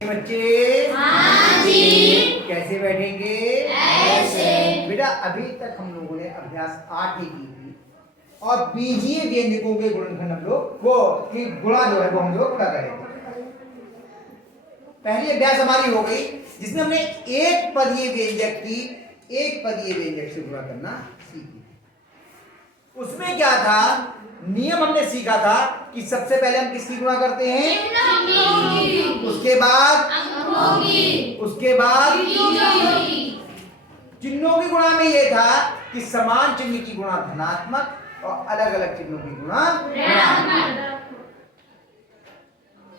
बच्चे हाँ जी। कैसे बैठेंगे? ऐसे। बेटा अभी तक हम लोगों ने अभ्यास 8 ही की थी और बीजीय व्यंजकों के गुणनखंड हम लोग वो की गुणा जो है वो हम लोग कर रहे थे। पहली अभ्यास हमारी हो गई जिसमें हमने एक पदीय व्यंजक की एक पदीय व्यंजक से गुणा करना सीखी। उसमें क्या था, नियम हमने सीखा था कि सबसे पहले हम किसकी गुणा करते हैं, उसके बाद चिन्हों की गुणा में यह था कि समान चिन्ह की गुणा धनात्मक और अलग अलग चिन्हों की गुणा ऋणात्मक।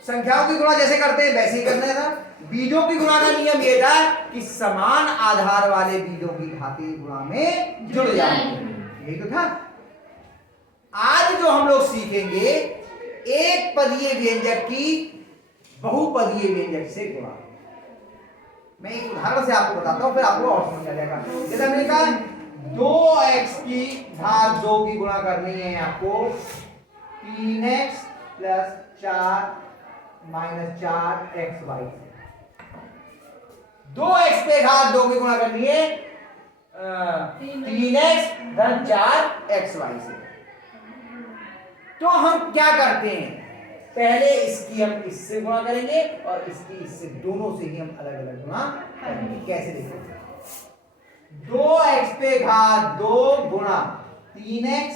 संख्याओं की गुणा जैसे करते हैं वैसे ही करना था। बीजों की गुणा का नियम यह था कि समान आधार वाले बीजों की घातीय गुणा में जुड़ जाएंगे, यही तो था। आज जो हम लोग सीखेंगे एक पदीय व्यंजक की बहुपदीय व्यंजक से गुणा। मैं एक उदाहरण से आपको बताता हूं, फिर आपको और समझ आ जाएगा। जैसे हमने कहा 2x की घात 2 की गुणा करनी है आपको 3x प्लस 4 माइनस 4xy से। 2x पे घात 2 की गुणा करनी है 3x धन 4xy से। तो हम क्या करते हैं, पहले इसकी हम इससे गुणा करेंगे और इसकी इससे, दोनों से ही हम अलग अलग गुणा करेंगे। कैसे देखेंगे, 2x पे घात 2 गुणा 3x,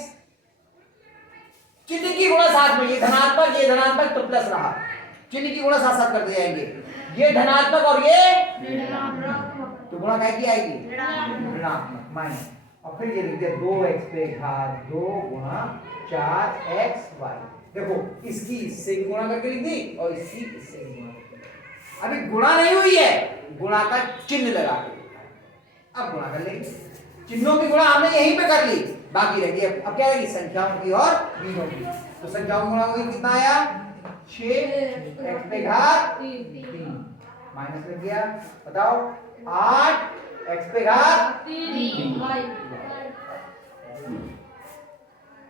चिन्ह की गुणा साथ में, ये धनात्मक तो प्लस रहा, चिन्ह की गुणा साथ साथ करते जाएंगे, ये धनात्मक और ये ऋणात्मक, तो गुणा क्या की आएगी ऋणात्मक माइनस, और फिर ये लिखते 2x पे घात 2 गुणा 4xy। देखो इसकी इससे गुणा करके लिख दी और इसकी इससे गुणा करके, अभी गुणा नहीं हुई है, गुणा का चिन्ह लगा के अब गुणा कर लेंगे। चिन्हों की गुणा हमने यहीं पे कर ली, बाकी रह गई अब क्या रहेगी संख्याओं की और बीजों की। तो संख्याओं की गुणा होगी, कितना आया 6x पे घात 3 माइनस लग गया, बताओ 8x पे घात 3।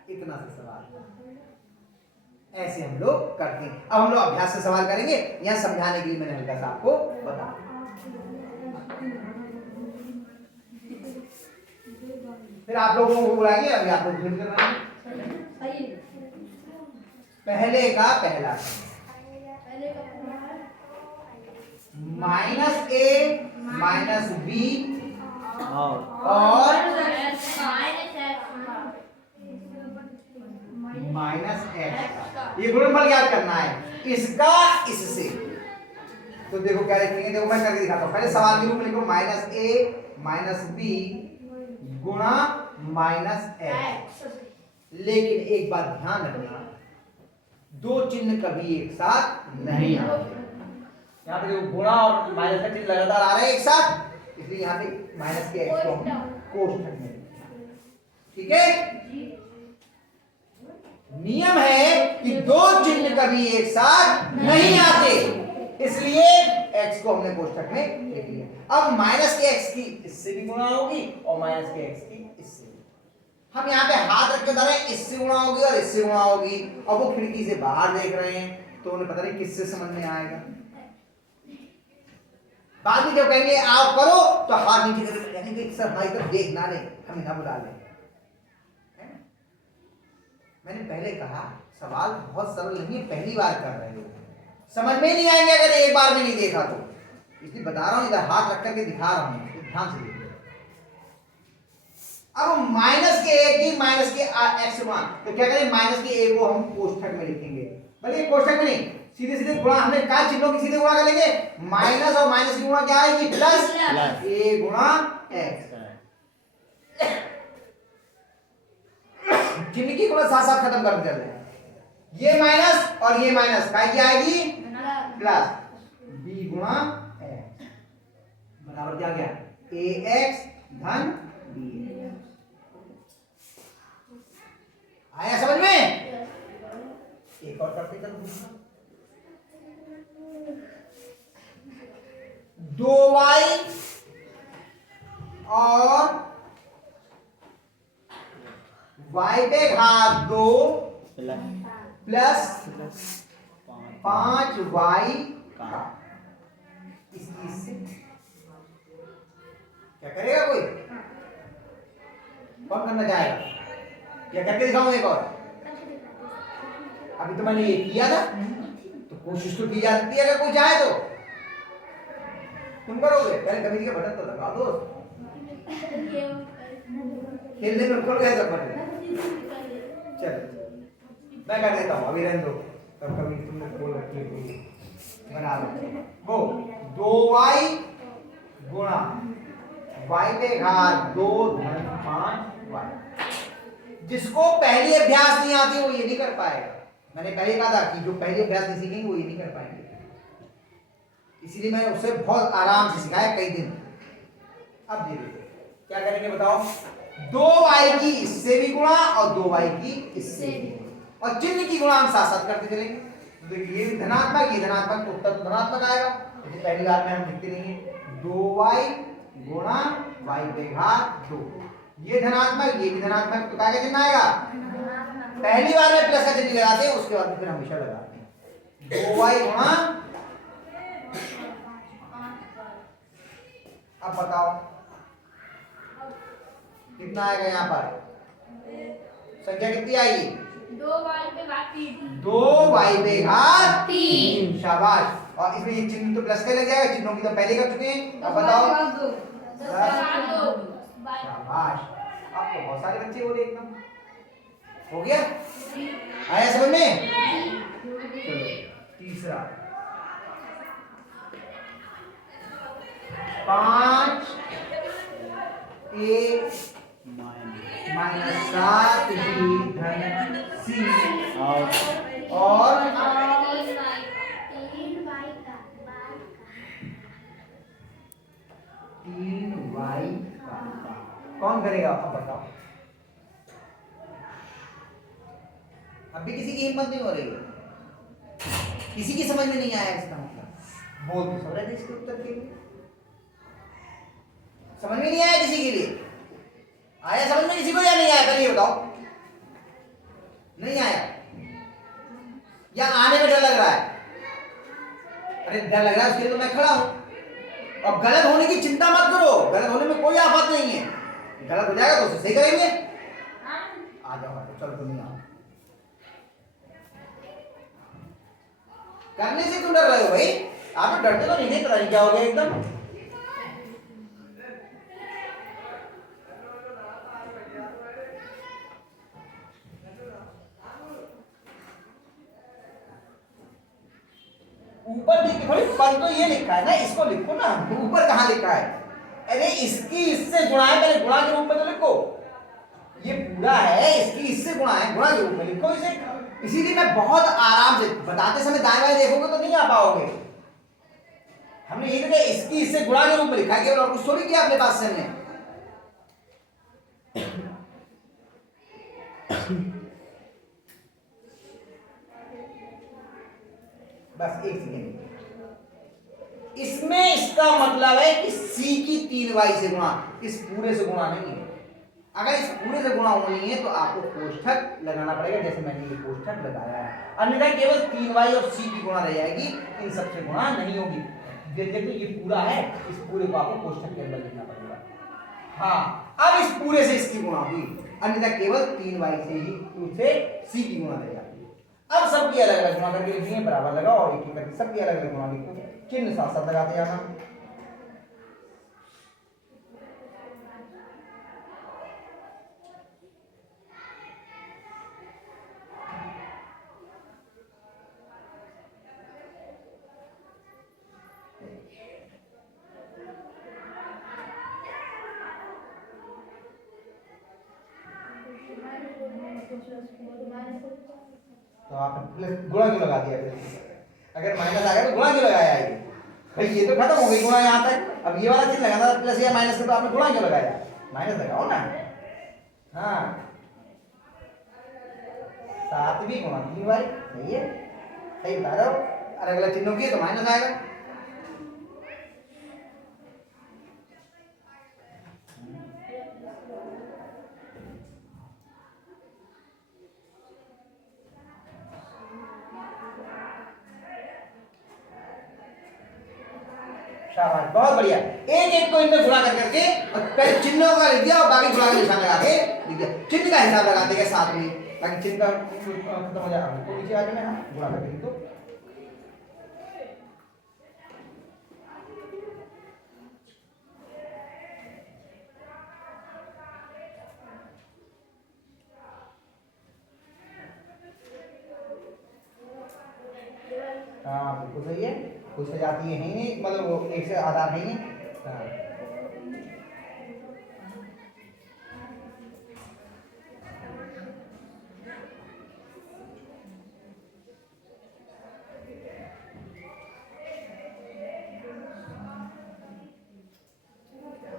इतना सा सवाल ऐसे हम लोग करते हैं। अब हम लोग अभ्यास से सवाल करेंगे, यहां समझाने के लिए मैंने हल्का सा आपको बताया। फिर आप लोगों को बुलाएंगे, अभी आप लोग फिर करना है। पहले का पहला -a माइनस b और -x, ये गुणनफल ज्ञात करना है इसका इससे। तो देखो क्या लिखेंगे, देखो मैं करके दिखाता हूं। पहले सवाल के रूप में लिखो -a माइनस b गुणा -x। लेकिन एक बात ध्यान रखना, दो चिन्ह कभी एक साथ नहीं आते। यहाँ पे देखो गुणा और माइनस का चिन्ह लगातार आ रहे हैं एक साथ, इसलिए यहाँ पे माइनस के x को कोष्ठक में, ठीक है। नियम है कि दो चिन्ह कभी एक साथ नहीं आते, इसलिए x को हमने कोष्ठक में लिख लिया। अब माइनस के x की इससे भी गुणा होगी और माइनस के x की इससे भी। हम यहाँ पे हाथ रख के बता रहे हैं इससे गुणा होगी और इससे गुणा होगी, और वो खिड़की से बाहर देख रहे हैं तो उन्हें पता नहीं किससे समझ में आएगा। बाद में जब कहेंगे आओ करो तो हाथ नीचे करके कहेंगे सर भाई तो देख ना ले, हमें ना बुला ले। मैंने पहले कहा सवाल बहुत सरल नहीं है, पहली बार कर रहे हो, समझ में नहीं आएंगे अगर एक बार में नहीं देखा तो, इसलिए बता रहा हूं, इधर हाथ रख करके दिखा रहा हूं, तो ध्यान से देखिए। अब माइनस के a की माइनस के x मान, तो क्या करें माइनस के a को हम कोष्ठक में लिखेंगे, बल्कि कोष्ठक में नहीं, सीधे सीधे गुणा, हमने कहा चिन्हों की सीधे गुणा कर लेंगे, माइनस और माइनस की गुणा क्या आएगी प्लस a गुणा x। चिन्ह की गुणा साथ साथ खत्म करते चलते हैं, ये माइनस और ये माइनस काय की आएगी प्लस b गुणा x बराबर क्या गया ax धन b। आया समझ में? एक और करते चलो, 2y और y पे घात 2 प्लस 5y का करना चाहेगा? या करके दिखाऊं एक और? अभी तो मैंने ये किया था, तो कोशिश तो की जाती है अगर कोई जाए तो। तुम करोगे? पहले कभी का बटन तो दबा दो। खेलने में खोल गया सब बटन। चलो मैं कर देता हूँ, अभी रहने दो, तब कभी तुमने खोल रखी है कोई बना लो। वो 2y गुणा y पे घात 2 धन 5y। जिसको पहली अभ्यास नहीं आती वो ये नहीं कर पाएगा। मैंने पहले कहा था कि जो पहली अभ्यास नहीं सीखेंगे वो ये नहीं कर पाएंगे, इसीलिए मैंने उसे बहुत आराम से सिखाया कई दिन। अब धीरे क्या करेंगे बताओ? 2y की इससे भी गुणा और 2y की इससे भी, और चिन्ह की गुणा हम साथ साथ करते चलेंगे। तो देखिए ये धनात्मक, ये धनात्मक, तो उत्तर तो धनात्मक आएगा। तो पहली बार में हम लिखते रहेंगे 2y गुणा y पे घात 2। ये धनात्मक, ये भी धनात्मक, तो क्या चिन्ह आएगा? पहली बार में प्लस का चिन्ह लगाते हैं, उसके बाद में फिर हमेशा लगाते हैं 2y गुणा। अब बताओ कितना आएगा? यहाँ पर संख्या कितनी आएगी? 2y पे घात 3। 2y पे घात 3। शाबाश। और इसमें ये चिन्ह तो प्लस का लग जाएगा, चिन्हों की तो पहले कर चुके हैं। अब बताओ। शाबाश, अब तो बहुत सारे बच्चे बोले एकदम हो गया। आया समझ में? चलो तीसरा 5 a माइनस 7 b धन c और 3y का। कौन करेगा? अब बताओ। अब भी किसी की हिम्मत नहीं हो रही है, किसी की समझ में नहीं आया इसका मतलब। बोल तो सब रहे थे इसके उत्तर के लिए, समझ में नहीं आया किसी के लिए। आया समझ में किसी को या नहीं आया? पहले ये बताओ। नहीं आया या आने में डर लग रहा है? अरे डर लग रहा है उसके लिए तो मैं खड़ा हूं। अब गलत होने की चिंता मत करो, गलत होने में कोई आफत नहीं है। गलत हो जाएगा तो उसे सही करेंगे। आ जाओ चलो, तुम आओ। करने से क्यों डर रहे हो भाई? आप तो डरते तो नहीं, पता नहीं क्या हो गया एकदम। ऊपर देखिए थोड़ी, पर तो ये लिखा है ना, इसको लिखो ना। ऊपर कहाँ लिखा है? अरे इसकी इससे गुणा है, पहले गुणा के रूप में तो लिखो। ये पूरा है, इसकी इससे गुणा है, गुणा के रूप में लिखो इसे। इसीलिए मैं बहुत आराम से बताते समय दाएं बाएं देखोगे तो नहीं आ पाओगे। हमने ये लिखा इसकी इससे गुणा के रूप में लिखा है, केवल और कुछ थोड़ी किया अपने पास से हमने। बस एक सेकेंड। इसमें इसका मतलब है कि c की 3y से गुणा, इस पूरे से गुणा नहीं है। अगर इस पूरे से गुणा होनी है तो आपको कोष्ठक लगाना पड़ेगा, जैसे मैंने ये कोष्ठक लगाया है। अन्यथा केवल 3y और c की गुणा रह जाएगी, इन सबसे गुणा नहीं होगी। देखिए तो ये पूरा है, इस पूरे को आपको कोष्ठक के अंदर लिखना पड़ेगा। हाँ, अब इस पूरे से इसकी गुणा हुई, अन्यथा केवल 3y से ही उसे c की गुणा रह जाती है। अब सबकी अलग अलग गुणा करके लिखनी है, बराबर लगाओ और एक एक करके सबकी अलग अलग गुणा लिखो, चिन्ह साथ साथ लगाते जाना। तो आपने प्लस गुणा क्यों लगा दिया? अगर माइनस आ गया तो गुणा क्यों लगाया? ये भाई ये तो खत्म हो गई गुणा यहाँ तक। अब ये वाला चिन्ह लगाना था प्लस या माइनस से, तो आपने गुणा क्यों लगाया? माइनस लगाओ ना। हाँ 7 गुणा 3y, सही है, सही बता रहे हो। अलग अलग चिन्हों की तो माइनस आएगा। शाबाश, बहुत बढ़िया। एक एक को इनमें गुणा कर करके पहले चिन्हों का लिख दिया और बाकी गुणा का निशान लगा के लिख दिया। दिया। चिन्ह का हिसाब लगाते गए साथ में ताकि चिन्ह का खत्म हो जाए। तो नीचे आके मैं गुणा कर देंगे तो हाँ बिल्कुल सही है। कुछ जाती है ही नहीं, मतलब वो एक से आधार है ही नहीं। हाँ।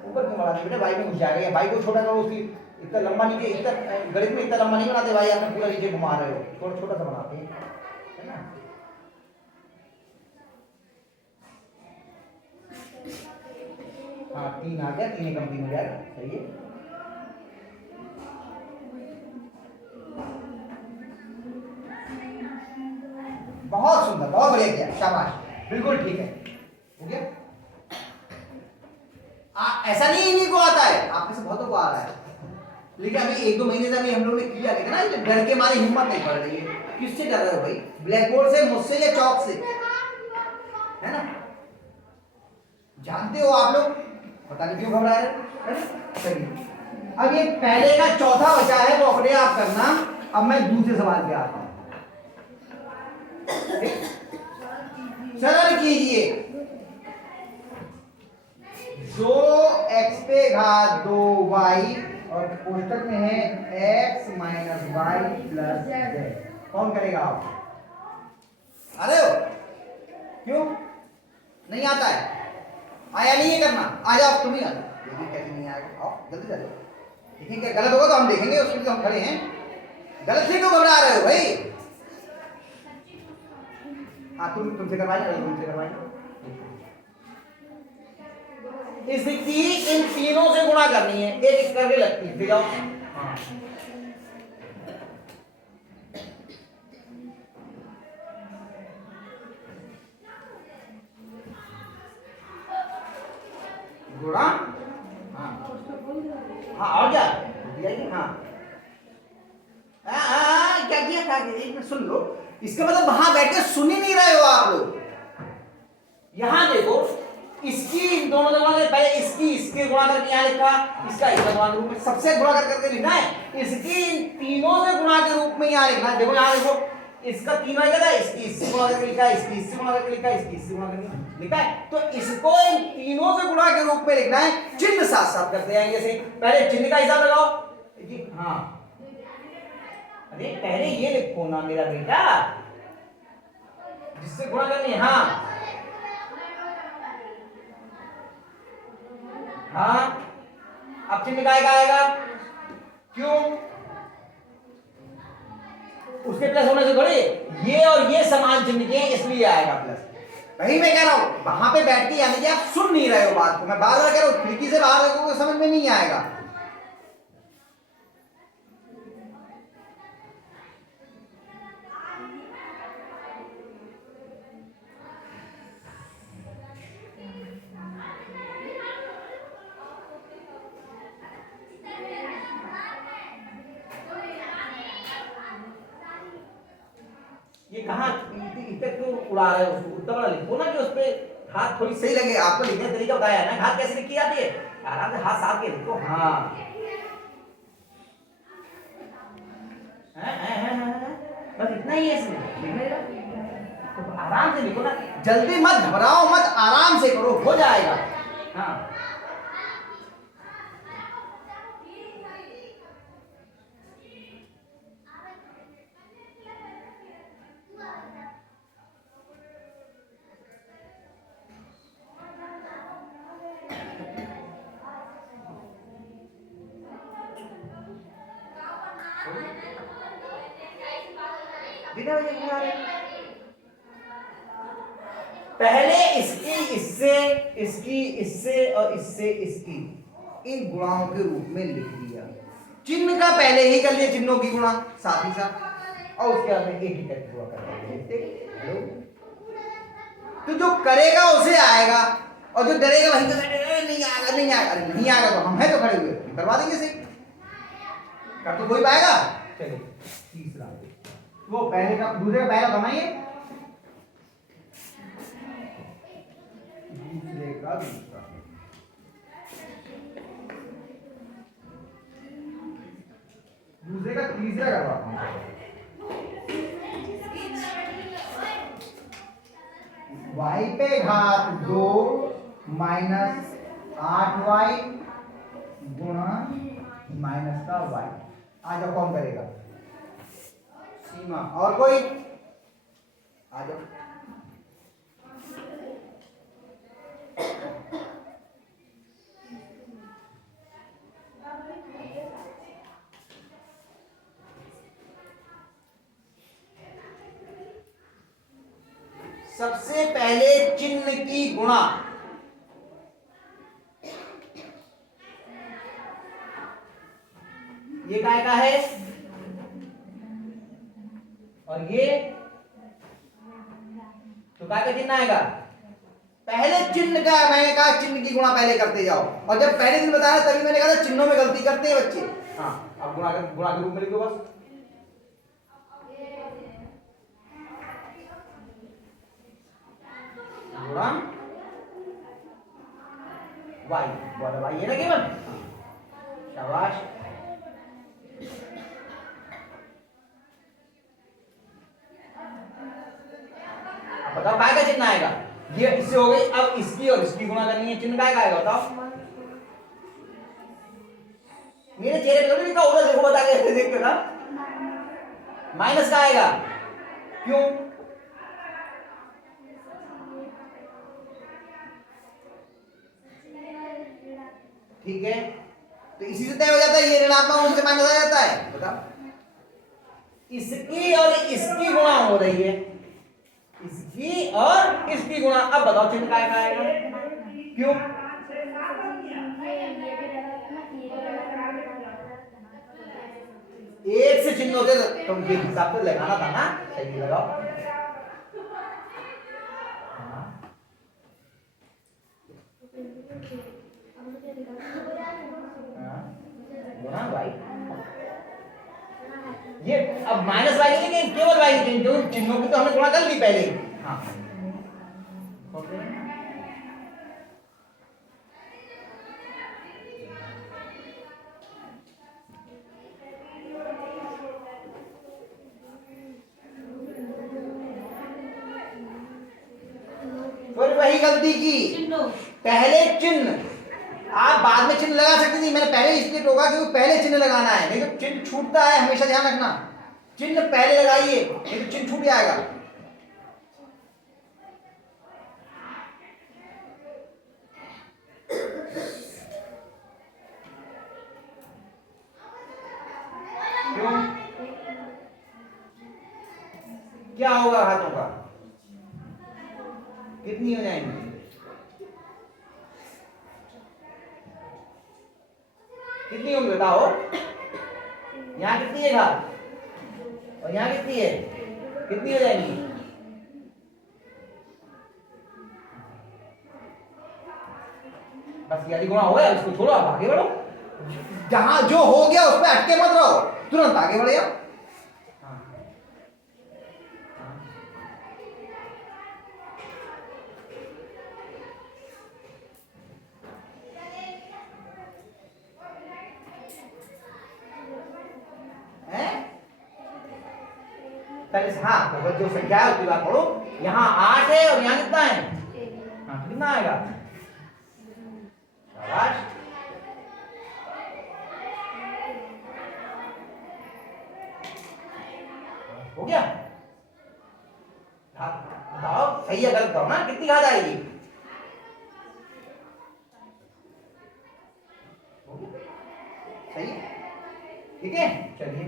ऊपर क्यों बढ़ाते बेटा, भाई में घुस जाएगा। भाई को छोटा करो, उसकी इतना लंबा नीचे, इतना गणित में इतना लंबा नहीं बनाते भाई, आपने पूरा नीचे घुमा रहे हो, थोड़ा छोटा सा बनाते हैं, है ना। हाँ 3 आ गया, 3 कम 3 हो जाएगा, सही है। बहुत सुंदर, बहुत बढ़िया किया, शाबाश, बिल्कुल ठीक है, हो गया। ऐसा नहीं इन्हीं को आता है, आप में से बहुतों को आ रहा है, लेकिन अभी 1-2 महीने से अभी हम लोग ने किया है ना, डर के मारे हिम्मत नहीं पड़ रही है। किससे डर रहे हो भाई, ब्लैक बोर्ड से, मुझसे या चौक से, है ना। जानते हो आप लोग, पता नहीं क्यों घबरा रहे हैं, चलिए अब ये पहले का चौथा बचा है, वो अपने आप करना। अब मैं दूसरे सवाल पे आता हूं, सरल कीजिए। 2x पे घात 2y और कोष्टक में है x minus y plus z। कौन करेगा आप? अरे हो क्यों नहीं आता है? आया नहीं है करना, आ जाओ तुम ही आ जाओ। देखिए कैसे नहीं आएगा, आओ जल्दी चलो। देखिए क्या गलत होगा तो हम देखेंगे, उसके लिए हम खड़े हैं। गलत से क्यों घबरा रहे हो भाई? हाँ तुमसे करवाइए, तुमसे करवाइए। इसकी इन तीनों से गुणा करनी है, एक एक करके लगती है, जाओ। हाँ। गुणा, हाँ हाँ, और क्या हाँ क्या किया था, एक मिनट सुन लो। इसका मतलब वहां बैठ के सुन ही नहीं रहे हो आप लोग। यहां देखो, इसकी इन दोनों से गुणा कर, पहले इसकी इसके गुणा करके यहाँ लिखा, इसका इसका गुणा के रूप में सबसे गुणा करके लिखना है। इसकी इन तीनों से गुणा के रूप में यहाँ लिखना है। देखो यहाँ देखो, इसका 3 आ गया, इसकी इससे गुणा करके लिखा है, इसकी इससे गुणा करके लिखा है, इसकी इससे गुणा करके लिखा है। तो इसको इन तीनों से गुणा के रूप में लिखना है। चिन्ह साथ साथ करते जाएंगे। सही, पहले चिन्ह का हिसाब लगाओ। हाँ अरे पहले ये लिखो ना मेरा बेटा, जिससे गुणा करनी है। हाँ हाँ, अब चिन्ह का आएगा, क्यों? उसके प्लस होने से थोड़ी, ये और ये समान चिन्ह के इसलिए आएगा प्लस। वही मैं कह रहा हूं, वहां पे बैठ के यानी कि आप सुन नहीं रहे हो बात को। मैं बार बार कह रहा हूं, खिड़की से बाहर देखोगे समझ में नहीं आएगा। ये कहाँ इतने क्यों उड़ा रहे हो उसको? उतना बड़ा लिखो ना कि उस पे हाथ थोड़ी सही लगे। आपको लिखने का तरीका बताया है ना, हाथ कैसे लिखी जाती है, आराम से हाथ साफ के लिखो। हाँ बस इतना ही है इसमें, तो आराम से लिखो ना, जल्दी मत, घबराओ मत, आराम से करो, हो जाएगा। हाँ पहले इसकी इससे, इसकी इससे और इससे इसकी, इन गुणाओं के रूप में लिख दिया। चिन्ह का पहले ही कर लिया, चिन्हों की गुणा साथ ही साथ, और उसके बाद एक ही करके हुआ करते। तो जो करेगा उसे आएगा, और जो डरेगा वही तो नहीं आएगा, नहीं आएगा। अरे नहीं आएगा तो हम है तो खड़े हुए, करवा देंगे सही। कर तो कोई पाएगा। चलिए तीसरा, वो पहले का दूसरे का पहला बनाइए, दूसरे का दूसरा। दूसरे का तीसरा करवाता हूँ। y पे घात 2 माइनस 8y गुणा माइनस का y। आ जाओ, कौन करेगा? सीमा। और कोई? आ जाओ। सबसे पहले चिन्ह की गुणा। ये काय का है और ये तो काय का चिन्ह आएगा। पहले चिन्ह का, मैंने कहा चिन्ह की गुणा पहले करते जाओ, और जब पहले दिन बताया तभी मैंने कहा चिन्हों में गलती करते हैं बच्चे। हाँ, अब गुणा के रूप में लिखो बस। गुणा y, बोलो y है ना केवल। शाबाश। अब बताओ काय का चिन्ह आएगा। ये इससे हो गई, अब इसकी और इसकी गुणा करनी है, चिन्ह काय का आएगा बताओ। मेरे चेहरे पे तो लिखा होगा, देखो बता के देखते ना। माइनस का आएगा, क्यों? ठीक है, तो इसी से तय हो जाता है, ये ऋणात्मक अंश से माइनस आ जाता है। बताओ, इसकी और इसकी गुणा हो रही है, इसकी और इसकी गुणा। अब बताओ चिन्ह काय का आएगा, क्यों? एक से चिन्ह होते तो तुम के हिसाब से लगाना था ना, सही लगाओ। गुणा y, ये अब माइनस y नहीं लेकिन केवल y लिखेंगे, जो चिन्हों की तो हमने गुणा कर ली पहले। हाँ, फिर वही गलती की, पहले चिन्ह। आप बाद में चिन्ह लगा सकते थी, मैंने पहले इसलिए टोका क्योंकि पहले चिन्ह लगाना है, नहीं तो चिन्ह छूटता है, हमेशा ध्यान रखना। चिन्ह पहले लगाइए, नहीं तो चिन्ह छूट जाएगा। क्यों? क्या होगा हाथों का? कितनी हो जाएंगी? कितनी होंगी बताओ। यहाँ कितनी है घात और यहाँ कितनी है, कितनी हो जाएंगी? बस यदि गुणा हो गया इसको छोड़ो, आप आगे बढ़ो। जहां जो हो गया उस पर अटके मत रहो, तुरंत आगे बढ़े आप। हाँ, तो जो संख्या है उसकी बात पढ़ो। यहाँ 8 है और यहाँ कितना है? हाँ, कितना आएगा? शाबाश। हो गया? बताओ सही है गलत करो ना, कितनी घात आएगी? सही है, ठीक है। चलिए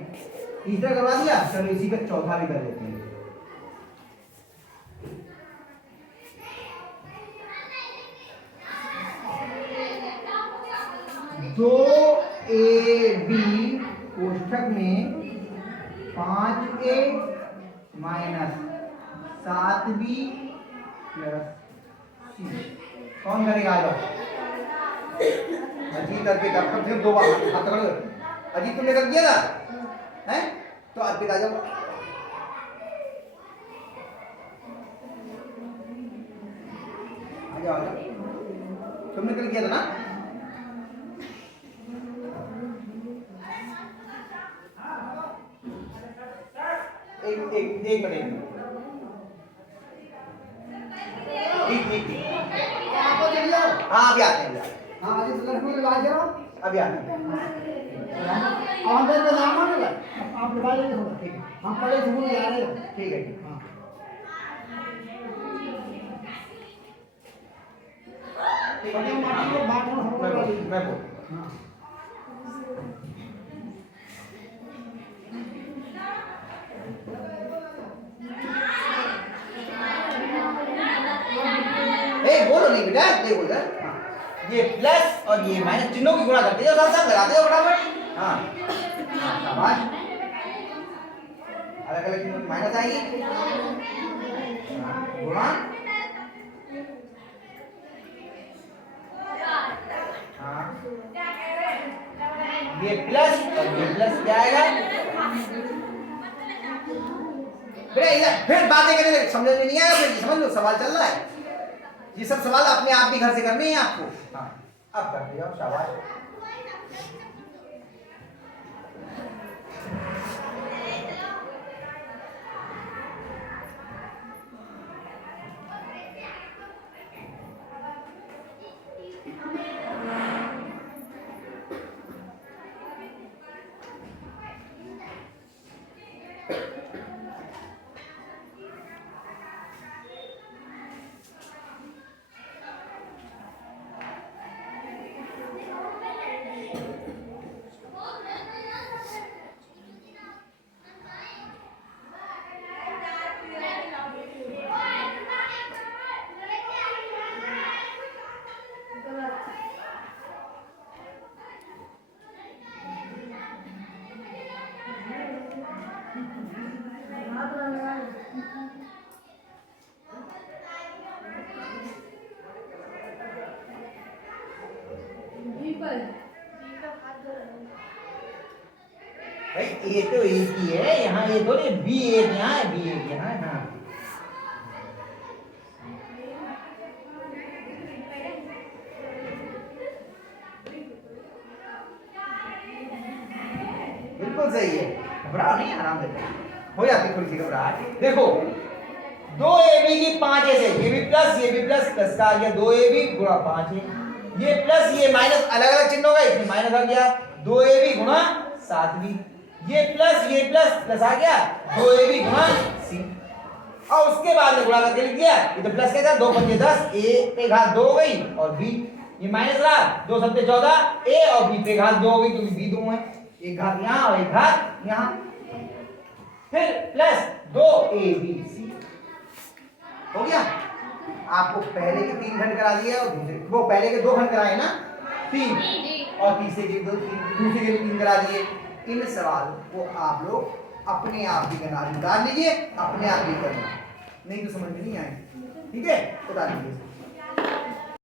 तीसरा करवा दिया, चलो इसी का चौथा भी कर लेते हैं। 2ab कोष्ठक में 5a minus 7b plus c। कौन करेगा आज? अजीत करके दो बार हाथ पकड़ो। अजीत तुमने कर दिया था हैं? तो अर्पित आ जाओ। आ जाओ। तुमने कल किया था ना? एक मिनट आपको चले जाओ। हाँ अभी आते हैं हाँ आज इस लड़के को लगा जाओ। अभी आते हैं। ऑनलाइन में नाम आने लगा। आप लगा लेंगे थोड़ा। ठीक है। हम पहले स्कूल जा रहे हैं। ठीक है। हाँ। पहले माटी को बांटना होगा वाली। मैं बोल हाँ। बोलो नहीं बेटा, ये बोल रहा है। हाँ। ये प्लस और ये माइनस चिन्हों की गुणा करते हो, साथ साथ लगाते हो फटाफट। हाँ शाबाश। अलग अलग चिन्हों की माइनस आएगी, गुणा। हाँ ये प्लस और ये प्लस क्या आएगा बेटा? फिर बातें करने समझ में नहीं आया, फिर समझ लो सवाल चल रहा है। ये सब सवाल अपने आप भी घर से करने हैं आपको। हाँ अब करते जाओ, शाबाश। भाई ए तो एक ही है यहाँ, ये थोड़ी बी एक यहाँ है, बी एक यहाँ है। हाँ बिल्कुल सही है, घबराओ नहीं, आराम से हो जाती थोड़ी सी घबराहट। देखो 2ab की 5 ऐसे, ये भी प्लस प्लस का आ गया 2ab गुणा 5 है, ये प्लस ये माइनस अलग अलग चिन्ह होगा, इसमें माइनस आ गया 2ab गुणा 7b, ये प्लस प्लस आ गया 2ab गुणा c, और उसके बाद में गुणा करके लिख दिया। ये तो प्लस क्या था, 2 पंजे 10, a पे घात 2 हो गई और b, ये माइनस रहा 2 सत्ते 14, a और b पे घात 2 हो गई क्योंकि b 2 है, एक घात यहाँ और एक घात यहाँ, फिर प्लस 2abc हो गया। आपको पहले के 3 खंड करा दिए और दूसरे वो पहले के 2 खंड कराए ना 3, और तीसरे के 2 दूसरे के 3 करा दिए। इन सवाल को आप लोग अपने आप ही करना, उतार लीजिए अपने आप ही करना, नहीं तो समझ में नहीं आएगी। ठीक है, उतार लीजिए।